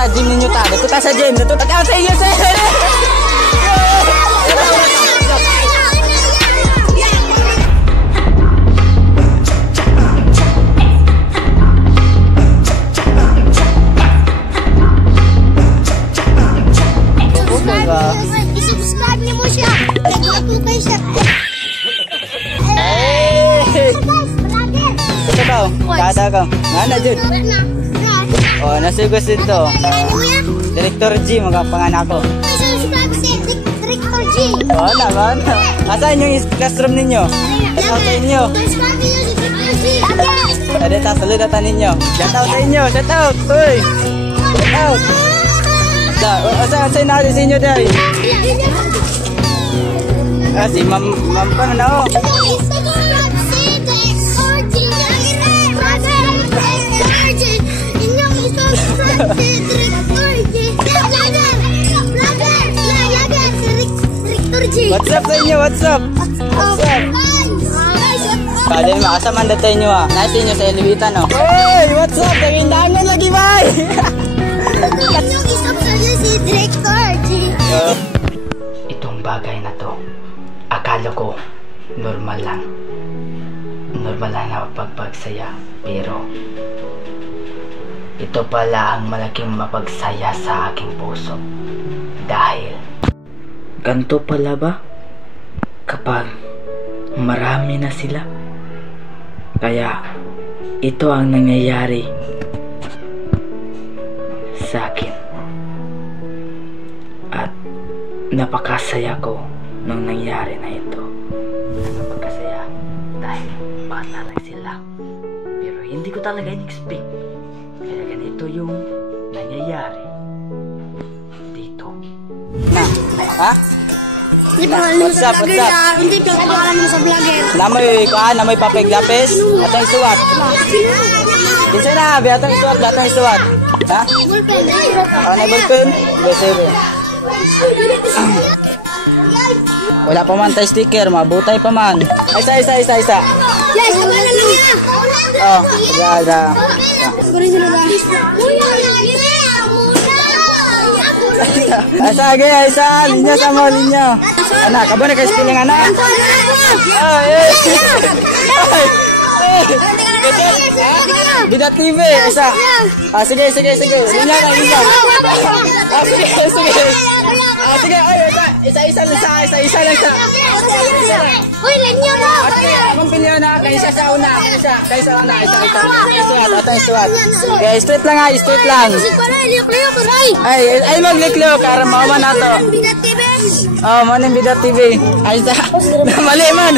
sa gym ninyo ta. Dito ta sa gym. Dito ta sa iyo sir. I-subscribe niyo mo siya. Nag-upload kayo siya. Ito ka, kada ka. Nga na, Jud. O, nasugos dito. Director G, magapanganak ko. Subscribe si Director G. O, naman. Asan yung classroom ninyo? Shoutout sa inyo. Subscribe niyo si Director G. Ada ta, saludatan ninyo. Shoutout sa inyo, shoutout. Uy. Shoutout. Asan natin sa inyo, Day? Si Ma'am Pang na, o. What's up sa inyo? What's up? What's up? Kada yung makasaman datay nyo ha. Nasa inyo sa elevator no? Hey! What's up? Kagindangan lagi bay! Itong bagay na to, akala ko normal lang. Normal lang na mapagpagsaya. Pero ito pala ang malaking mapagsaya sa aking puso. Dahil ganito pala ba kapag marami na sila? Kaya ito ang nangyayari sa akin. At napakasaya ko nung nangyari na ito. Napakasaya dahil bata lang sila. Pero hindi ko talaga in-expect. Kaya ganito yung nangyayari dito. Ha? What's up? What's up? Hindi ka kabalan mo sa vlogger. Namoy papeg lapis atong isuwat. Kinsa na bi atong isuwat. Ha? Ano ballpen? Besero. Wala pa man tay sticker, mabutay pa man. Isa. Yes, wala lang yan. Oh, ada. Isa, linya sama linya. Anak, kamu nak kasih pilih anak? Bidat TV, Isa. Sige. Linya kan, linya. Sige, ayo Isa lang. Uy, linya mo. Akong pilih na, kaisa sa una. Isa. Isuat. Okay, straight lang. Ay magliklo para mauman nato. Bidat TV. Oh, maning Bidat TV. Ay sa. Mali man.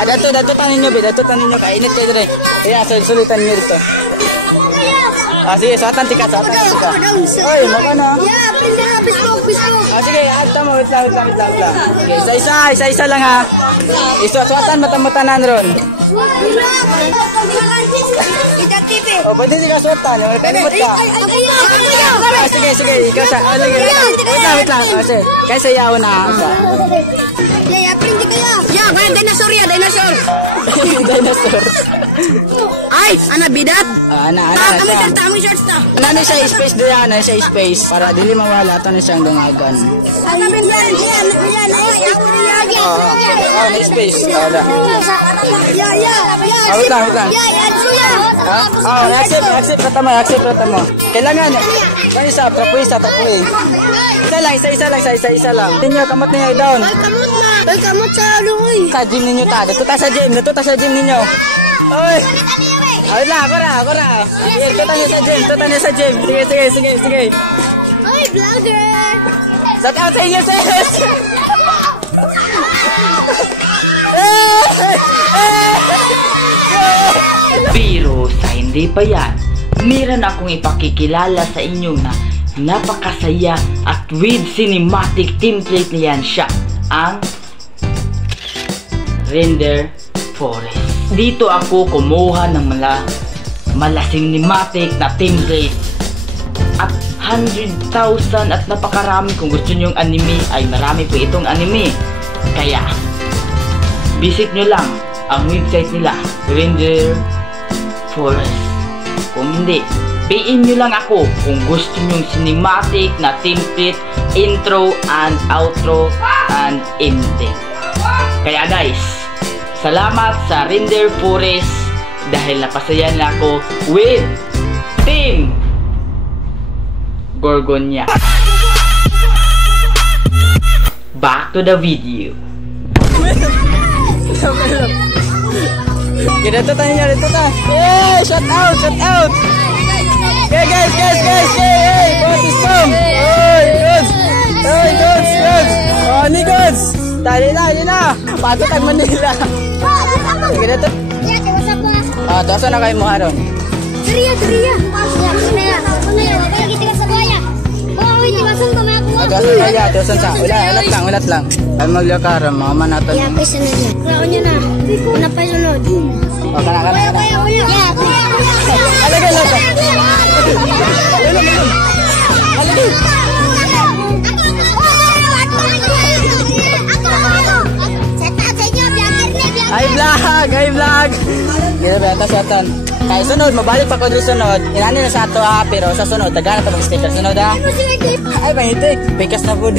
Dato tanin nyo kainit kayo dire. Iya, sulitan niyo dito. Sige, suatan tika. Oy, maka na. Yeah, pindah Facebook. Sige, agta mo, wait lang. Okay, isa lang ha. Suatan mata-matanan ron. Bidat TV. Oh, pwede ka suatan, kalimot ka. Sige, ikaw sa. Wait lang. Sige, kaysa yaw na. Ya, print kayo. Ya, ngayon dinosaur. Dinosaur. Ay, anak bidat. Ana siya. Kami shorts ta. Ano siya space doon, space para dili mawala to ni siyang dungagan. Ano ben yan? Oh, na space. Wala. Ya. Wait lang. Ya, suya. Accept rata mo. Kailangan. Kaya isa, tapoy. Isa lang. Tinyo, kamot niya down. Ay, kamot sa luoy. Sa gym ninyo ta. Dito ta sa gym ninyo. Oy. Ay lang, ako ra. Dito tayo sa gym. Sige. Ay, vlogger. Shout out sa inyo, sis. Pero sa hindi pa yan, meron akong ipakikilala sa inyo na napakasaya at with cinematic template niyan siya, ang Render Forest. Dito ako kumuha ng mala cinematic na template at 100,000 at napakarami. Kung gusto nyo yung anime ay marami po itong anime, kaya visit nyo lang ang website nila, Render Forest. Kung hindi, sabihin nyo lang ako kung gusto nyong cinematic na template, intro and outro and ending. Kaya guys, salamat sa Render Forest dahil napasaya na ako with Team Gorgonya. Back to the video. Dito tayo. Hey, shout out. Okay, guys. Hey, what is from? Hey, goods. Oh, ni goods. Dali na. Pato tag Manila. Dito. Ah, dosa na kayo mo haron. Teriya. Kita ka sa baya. Oh, hindi masang kami ako. Dosa kaya, dosa sa. Ulat lang. Ay maglakar, mga manatan. Ya, pesa na niya. Kaya niya na. Una pa sunod. Oh, kana. Alagay lang. Ay vlog. Gila beta satan. Kay sunod, mabalik pa ko dito sunod. Inani na sa ato pero sa sunod tagana ta mag-sticker sunod ha. Ay pahitik, pikas na food.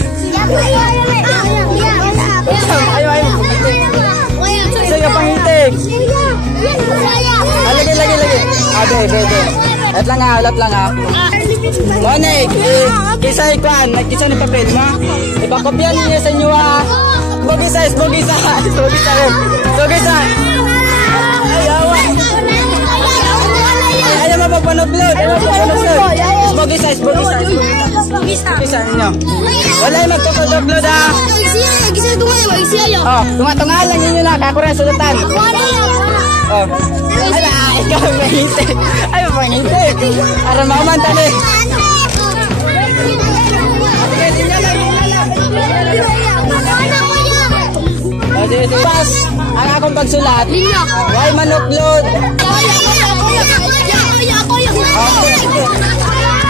Ayo. Sige pahitik. Lagi. Okay. Ulat lang ha. Monik, kisay kwan, nagkisa ni papel mo. Ipakopyan niya sa inyo ha. Bogi size. Ay, awa. Ayaw mapagpanupload. Bogi size. Kisa ninyo. Wala yung magpapag-upload ha. Oh, tunga-tungalan ninyo na. Kako rin sulutan. Oh. Ay, ikaw mahitik. Ay, mahitik. Aram mamantan eh. Pas, ang akong pagsulat. Why man-upload?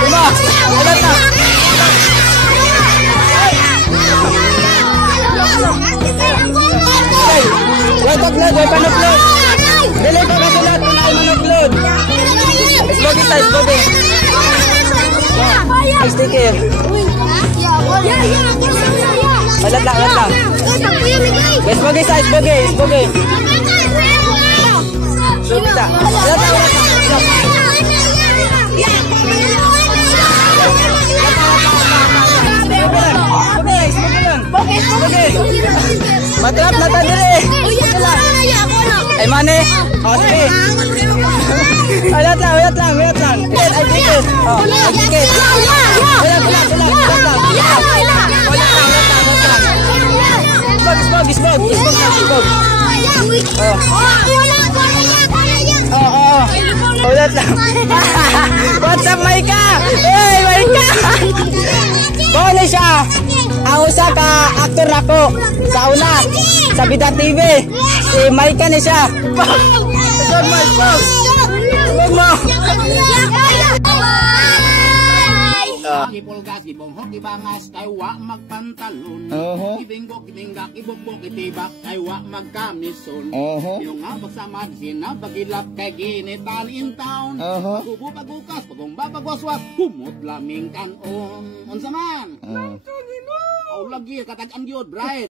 Diba? Ulat na. Why upload? Why pan-upload? Dili ko kasulat kung ay man-upload. Isbogi. Ay, sticker. Ulat lang. Isbogi. Subta. Matrap na ta dire. Ay mane. Okay. Ulat lang. Ay ticket. Oh, ticket. Ulat lang. Isbog. Oh. Ulat lang. What's up, Maika? Hey, Maika! Bawal siya. Ang usa ka aktor nako sa una sa Bida TV. Si Maika ni siya. Ipulgas, ibonghok, ibangas, kay wa magpantalon. Ibinggok, ibinggak, ibukbok, itibak, kay wa magkamison. Yung nga pagsamad, sinabagilap, kay ginitan in town. Gubo pagukas, pagong babagwaswas, humot laming kanon. Unsa man? Aw lagi, katagan gyud, bright.